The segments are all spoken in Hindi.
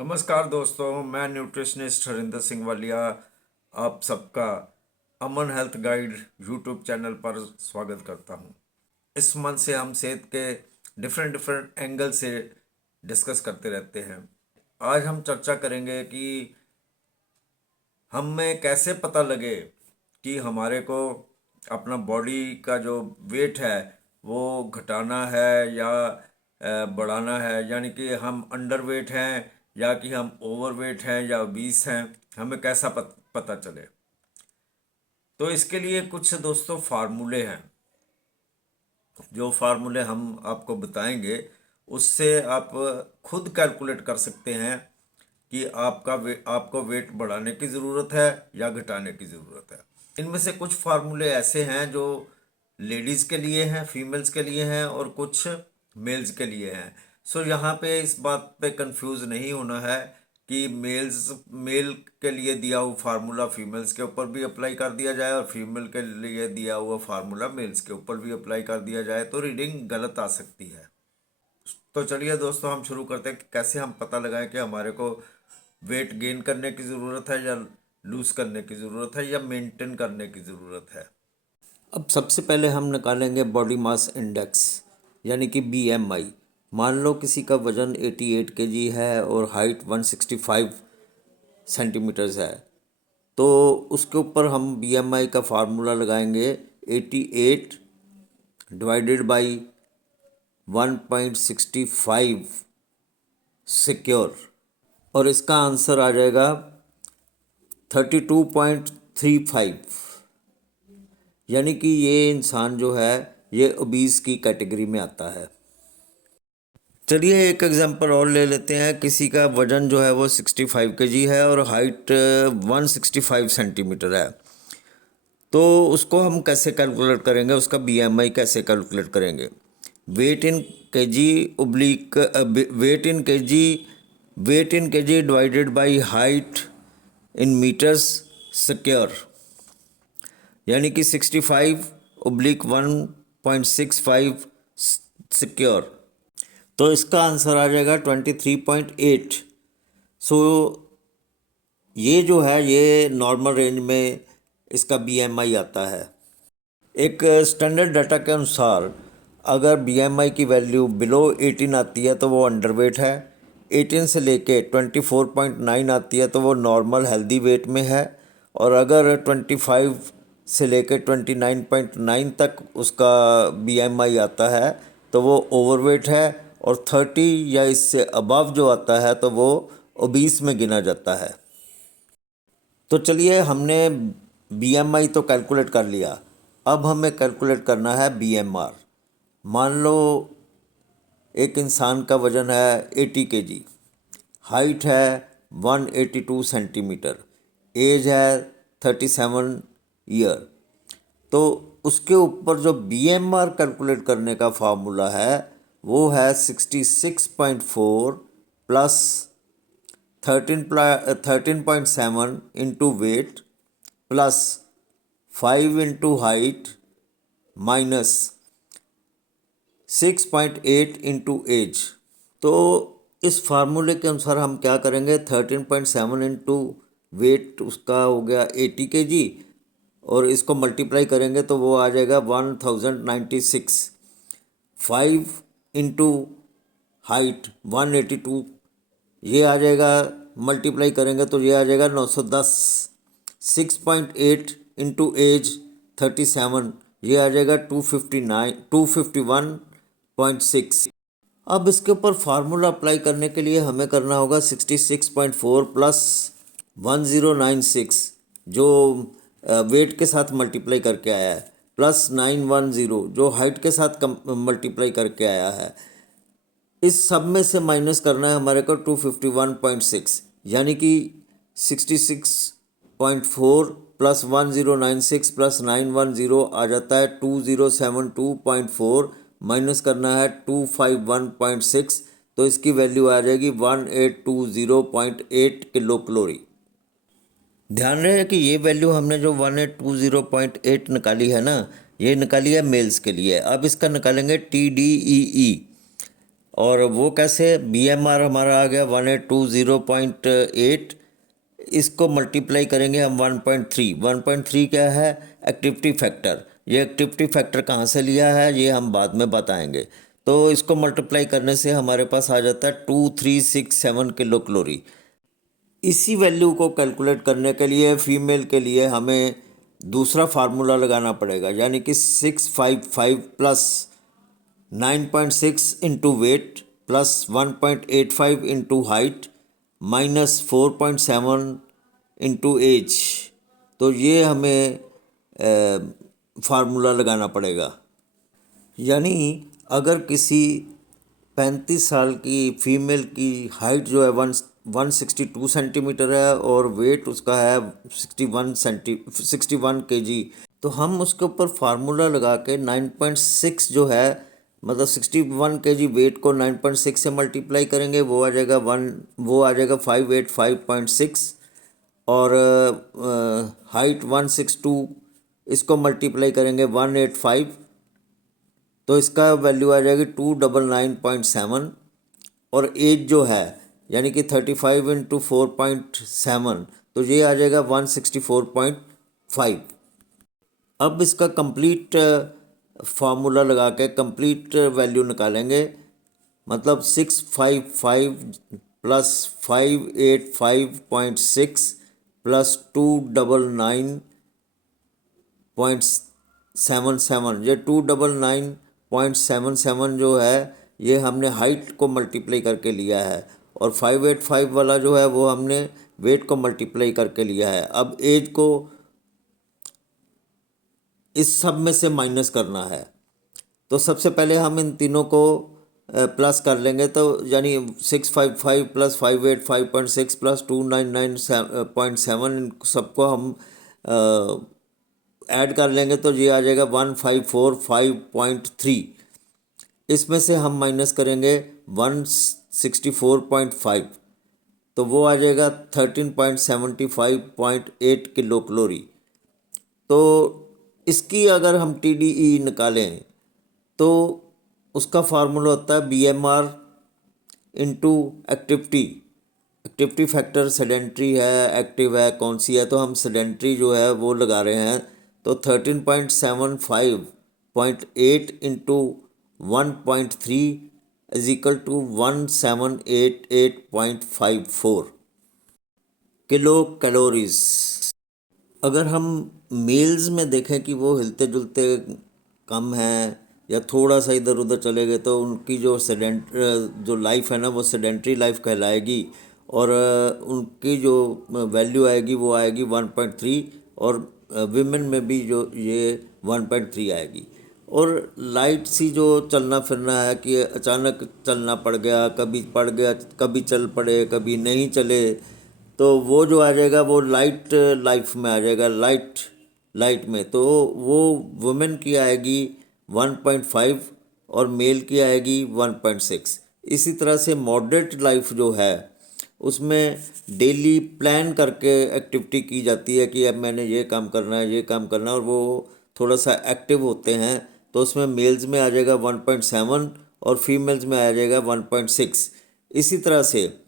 नमस्कार दोस्तों, मैं न्यूट्रिशनिस्ट हरिंदर सिंह वालिया आप सबका अमन हेल्थ गाइड यूट्यूब चैनल पर स्वागत करता हूं। इस मंथ से हम सेहत के डिफरेंट डिफरेंट एंगल से डिस्कस करते रहते हैं। आज हम चर्चा करेंगे कि हमें कैसे पता लगे कि हमारे को अपना बॉडी का जो वेट है वो घटाना है या बढ़ाना है, यानी कि हम अंडर वेट हैं या कि हम ओवर वेट हैं या ओबीस हैं, हमें कैसा पता चले। तो इसके लिए कुछ दोस्तों फार्मूले हैं, जो फार्मूले हम आपको बताएंगे उससे आप खुद कैलकुलेट कर सकते हैं कि आपको वेट बढ़ाने की ज़रूरत है या घटाने की ज़रूरत है। इनमें से कुछ फार्मूले ऐसे हैं जो लेडीज़ के लिए हैं, फीमेल्स के लिए हैं, और कुछ मेल्स के लिए हैं। सो यहाँ पे इस बात पे कंफ्यूज नहीं होना है कि मेल के लिए दिया हुआ फार्मूला फीमेल्स के ऊपर भी अप्लाई कर दिया जाए और फीमेल के लिए दिया हुआ फार्मूला मेल्स के ऊपर भी अप्लाई कर दिया जाए, तो रीडिंग गलत आ सकती है। तो चलिए दोस्तों, हम शुरू करते हैं कि कैसे हम पता लगाएं कि हमारे को वेट गेन करने की ज़रूरत है या लूज़ करने की ज़रूरत है या मेंटेन करने की ज़रूरत है। अब सबसे पहले हम निकालेंगे बॉडी मास इंडेक्स यानी कि बीएमआई। मान लो किसी का वज़न 88 केजी है और हाइट 165 सेंटीमीटर्स है, तो उसके ऊपर हम बीएमआई का फार्मूला लगाएंगे 88 डिवाइडेड बाई 1.65 सिक्योर, और इसका आंसर आ जाएगा 32.35। यानी कि ये इंसान जो है ये ओबीस की कैटेगरी में आता है। चलिए एक एग्जांपल और ले लेते हैं। किसी का वज़न जो है वो 65 केजी है और हाइट 165 सेंटीमीटर है, तो उसको हम कैसे कैलकुलेट करेंगे, उसका बीएमआई कैसे कैलकुलेट करेंगे। Weight in kg oblique weight in kg divided by height in metres square, यानी कि 65/1.65 सिक्योर, तो इसका आंसर आ जाएगा 23.8। सो ये जो है ये नॉर्मल रेंज में इसका बीएमआई आता है। एक स्टैंडर्ड डाटा के अनुसार अगर बीएमआई की वैल्यू बिलो 18 आती है तो वो अंडरवेट है, 18 से लेके 24.9 आती है तो वो नॉर्मल हेल्दी वेट में है, और अगर 25 से लेके 29.9 तक उसका बीएमआई आता है तो वो ओवरवेट है, और 30 या इससे अबव जो आता है तो वो ओबीस में गिना जाता है। तो चलिए हमने बीएमआई तो कैलकुलेट कर लिया, अब हमें कैलकुलेट करना है बीएमआर। मान लो एक इंसान का वज़न है 80 केजी, हाइट है 182 सेंटीमीटर, एज है 37 ईयर, तो उसके ऊपर जो बीएमआर कैलकुलेट करने का फार्मूला है वो है 66.4 plus 13.7 into weight plus 5 into height minus 6.8 into age. तो इस फार्मूले के अनुसार हम क्या करेंगे, 13.7 इंटू वेट उसका हो गया 80 केजी, और इसको मल्टीप्लाई करेंगे तो वो आ जाएगा 1096। 5 इंटू हाइट 182, ये आ जाएगा, मल्टीप्लाई करेंगे तो ये आ जाएगा 910। 6.8 इंटू एज 37, ये आ जाएगा 251.6। अब इसके ऊपर फार्मूला अप्लाई करने के लिए हमें करना होगा 66.4 प्लस 1096 जो वेट के साथ मल्टीप्लाई करके आया है, प्लस 910 जो हाइट के साथ मल्टीप्लाई करके आया है। इस सब में से माइनस करना है हमारे को 251.6, यानी कि 66.4 प्लस 1096 प्लस 910 आ जाता है 2072.4, माइनस करना है 251.6, तो इसकी वैल्यू आ जाएगी 1820.8 किलो कैलोरी। ध्यान रहे कि ये वैल्यू हमने जो 1820.8 निकाली है ना, ये निकाली है मेल्स के लिए। अब इसका निकालेंगे TDEE, और वो कैसे, BMR हमारा आ गया 1820.8, इसको मल्टीप्लाई करेंगे हम 1.3। 1.3 क्या है, एक्टिविटी फैक्टर। ये एक्टिविटी फैक्टर कहाँ से लिया है ये हम बाद में बताएंगे। तो इसको मल्टीप्लाई करने से हमारे पास आ जाता है 2367 किलो कैलोरी। इसी वैल्यू को कैलकुलेट करने के लिए फीमेल के लिए हमें दूसरा फार्मूला लगाना पड़ेगा, यानी कि 655 plus 9.6 into weight plus 1.85 into height minus 4.7 into age. तो ये हमें फार्मूला लगाना पड़ेगा। यानी अगर किसी 35 साल की फीमेल की हाइट जो है 162 सेंटीमीटर है और वेट उसका है 61 केजी, तो हम उसके ऊपर फार्मूला लगा के 9.6 जो है, मतलब 61 केजी वेट को 9.6 से मल्टीप्लाई करेंगे, वो आ जाएगा 585.6। और हाइट 162, इसको मल्टीप्लाई करेंगे 185, तो इसका वैल्यू आ जाएगी 299.7। और एज जो है यानी कि 35 इंटू 4.7, तो ये आ जाएगा 164.5। अब इसका कंप्लीट फार्मूला लगा के कंप्लीट वैल्यू निकालेंगे, मतलब 655 प्लस 585.6 प्लस 299.77, ये 299.77 जो है ये हमने हाइट को मल्टीप्लाई करके लिया है, और 585 वाला जो है वो हमने वेट को मल्टीप्लाई करके लिया है। अब एज को इस सब में से माइनस करना है, तो सबसे पहले हम इन तीनों को प्लस कर लेंगे, तो यानी 655 प्लस 585.6 प्लस 299.7 सबको हम ऐड कर लेंगे, तो ये आ जाएगा 1545.3। इसमें से हम माइनस करेंगे 164.5, तो वो आ जाएगा 13.75.8 किलो कैलोरी। तो इसकी अगर हम TDE निकालें तो उसका फार्मूला होता है BMR into activity factor. Sedentary है, एक्टिव है, कौन सी है, तो हम सेडेंट्री जो है वो लगा रहे हैं, तो 13.75.8 into 1.3 is equal to 1788.54 kilocalories. अगर हम मेल्स में देखें कि वो हिलते जुलते कम हैं या थोड़ा सा इधर उधर चले गए, तो उनकी जो लाइफ है ना वो सेडेंट्री लाइफ कहलाएगी, और उनकी जो वैल्यू आएगी वो आएगी 1.3, और विमेन में भी जो ये 1.3 आएगी। और लाइट सी जो चलना फिरना है कि अचानक चलना पड़ गया, कभी पड़ गया, कभी चल पड़े, कभी नहीं चले, तो वो जो आ जाएगा वो लाइट लाइफ में आ जाएगा, लाइट में। तो वो वुमेन की आएगी 1.5 और मेल की आएगी 1.6। इसी तरह से मॉडरेट लाइफ जो है उसमें डेली प्लान करके एक्टिविटी की जाती है कि अब मैंने ये काम करना है, ये काम करना है, और वो थोड़ा सा एक्टिव होते हैं, तो उसमें मेल्स में आ जाएगा 1.7 और फीमेल्स में आ जाएगा 1.6। इसी तरह से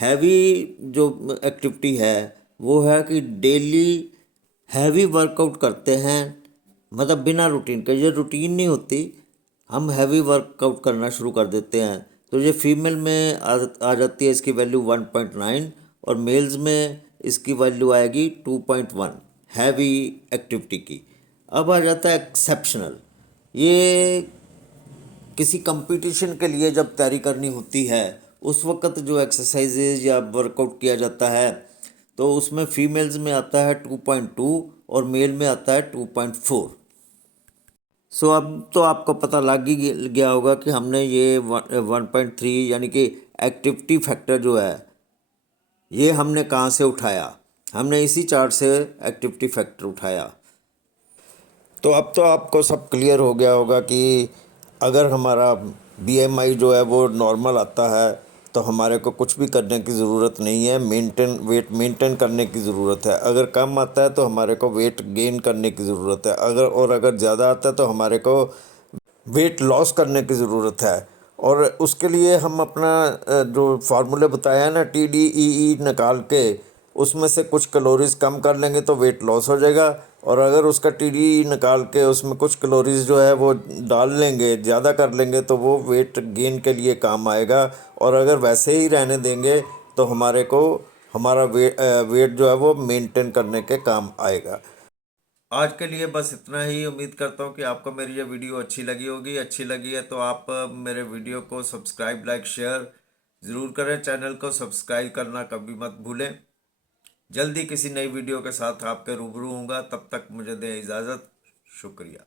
हैवी जो एक्टिविटी है वो है कि डेली हैवी वर्कआउट करते हैं, मतलब बिना रूटीन के, ये रूटीन नहीं होती, हम हैवी वर्कआउट करना शुरू कर देते हैं, तो ये फीमेल में आ जाती है इसकी वैल्यू 1.9, और मेल्स में इसकी वैल्यू आएगी 2.1 हैवी एक्टिविटी की। अब आ जाता है एक्सेप्शनल। ये किसी कंपटीशन के लिए जब तैयारी करनी होती है उस वक्त जो एक्सरसाइजेज या वर्कआउट किया जाता है, तो उसमें फीमेल्स में आता है 2.2 और मेल में आता है 2.4। सो अब तो आपको पता लग ही गया होगा कि हमने ये 1.3 यानी कि एक्टिविटी फैक्टर जो है ये हमने कहाँ से उठाया, हमने इसी चार्ट से एक्टिविटी फैक्टर उठाया। तो अब तो आपको सब क्लियर हो गया होगा कि अगर हमारा BMI जो है वो नॉर्मल आता है तो हमारे को कुछ भी करने की ज़रूरत नहीं है, वेट मेंटेन करने की ज़रूरत है। अगर कम आता है तो हमारे को वेट गेन करने की ज़रूरत है, अगर ज़्यादा आता है तो हमारे को वेट लॉस करने की ज़रूरत है। और उसके लिए हम अपना जो फार्मूले बताया ना TDEE निकाल के उसमें से कुछ कैलोरीज कम कर लेंगे तो वेट लॉस हो जाएगा। और अगर उसका TDEE निकाल के उसमें कुछ कैलोरीज जो है वो डाल लेंगे, ज़्यादा कर लेंगे, तो वो वेट गेन के लिए काम आएगा। और अगर वैसे ही रहने देंगे तो हमारे को हमारा वेट जो है वो मेंटेन करने के काम आएगा। आज के लिए बस इतना ही। उम्मीद करता हूँ कि आपको मेरी ये वीडियो अच्छी लगी होगी। अच्छी लगी है तो आप मेरे वीडियो को सब्सक्राइब, लाइक, शेयर ज़रूर करें। चैनल को सब्सक्राइब करना कभी मत भूलें। जल्दी किसी नई वीडियो के साथ आपके रूबरू होऊंगा। तब तक मुझे दें इजाज़त। शुक्रिया।